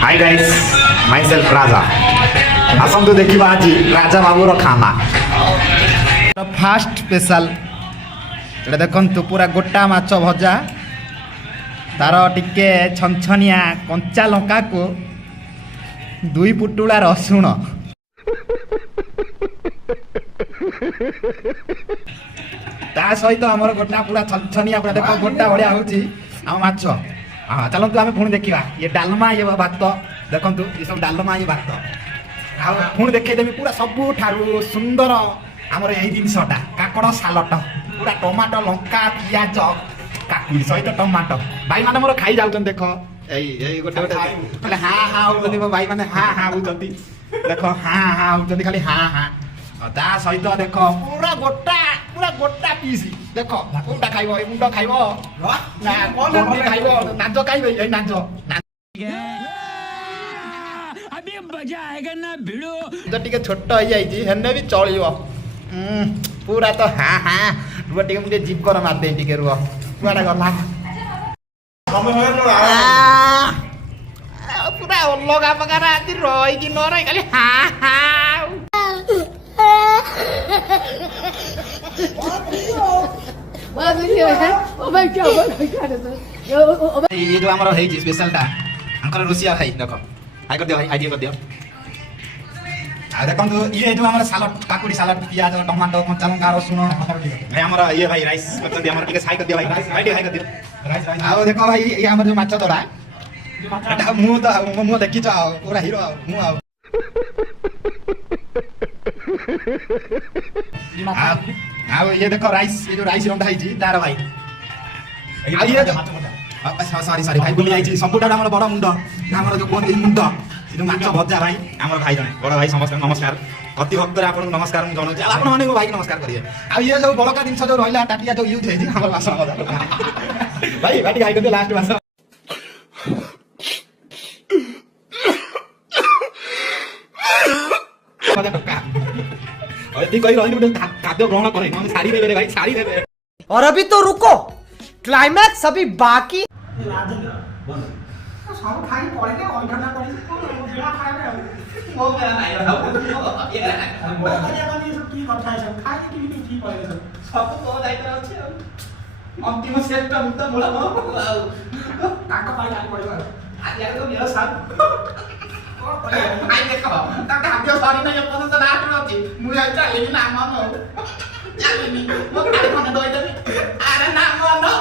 hi guys my self राजा आसतु देखा आज राजा बाबूर खाना फास्ट स्पेशल एटा देखु पूरा गोटा माछ भजा तार टिके छनछनिया कंचा लंका को दुई पुटुला रसुण ता सहित आमर गोटा पूरा छनछनिया पूरा देख गोटा बढ़िया होची आम माछ हाँ चलतु आम पुणी देखा ये डालमा ये भात देखु ये सब डालमा ये भात पुणी देखदेवी पूरा सबू सुंदर आमर यही जिनसटा काकड़ सालट पूरा टमाटो लंका पियाज काकुड़ी सहित टमाटो भाई मैंने मोर खाई जाऊँ देख गोटे गोटे हाँ हाँ होती मो भाई मैंने हाँ हाँ होती देख हाँ हाँ होती खाली हाँ हाँ ता सहित देख पूरा गोटा पीस देख कोटा खाइब ए मुंड खाइब ना गोटी खाइब नाच खाइब ए नाच अभी मजा आएगा ना भिड़ो तो टिके छोट हो जाई हेने भी चलियो पूरा तो हाँ हाँ रुआ टिके मुझे जीभ कर मार दे टिके रुआ पूरा गला पूरा अलगा प्रकार आज रही कि न रही खाली हाँ हाँ ये जो हमारा है स्पेशल टा अंकर रोसिया खाई देखो हाई कर दियो भाई आइडिया कर दियो आ देखो तो ये जो हमारा सालाड काकुड़ी सालाड प्याज टमाटो कच्चा लंका रसुन भाई हमारा ये भाई राइस करते दियो हमारा टिके हाई कर दियो भाई राइस हाई कर दियो राइस आओ देखो भाई ये हमारा जो माछ तोड़ा एटा मुंह देखि छ पूरा हीरो मुंह आओ ये देखो राइस ये जो राइस रंधा है तार भाई सॉरी सॉरी भाई भूली जाइए सबुटा आम बड़ मुंड आम जो कहते मुंड जो माछ भजा भाई आम भाई जन बड़ भाई समस्त नमस्कार अति भक्तर आप नमस्कार मुझे जनाऊँ आपने भाई नमस्कार करिए आ ये जो बड़का जिन जो रहा टाटिया जो यूज है बासन भाई भाई खाई कर लास्ट बास खाद्य ग्रहण करें साड़ी देवे भाई साड़ी देवे और अभी तो रुको क्लाइमैक्स अभी बाकी सब खाई पड़े के ऑर्डर ना पड़े बेला खाए मो बेला नहीं रहा ये ये सब की କଥା है सब खाई की नहीं की पड़े सब तो दायित्व अछि अंतिम सेट का मुद्दा मोला ताका पाई आगे पड़े आज यार तो मेरा साथ आई देखो ताका हाथ सारी नहीं अपन तो नाट रही मुझे चले ना मानो चले नहीं वो खाली खाने दो इधर अरे ना मानो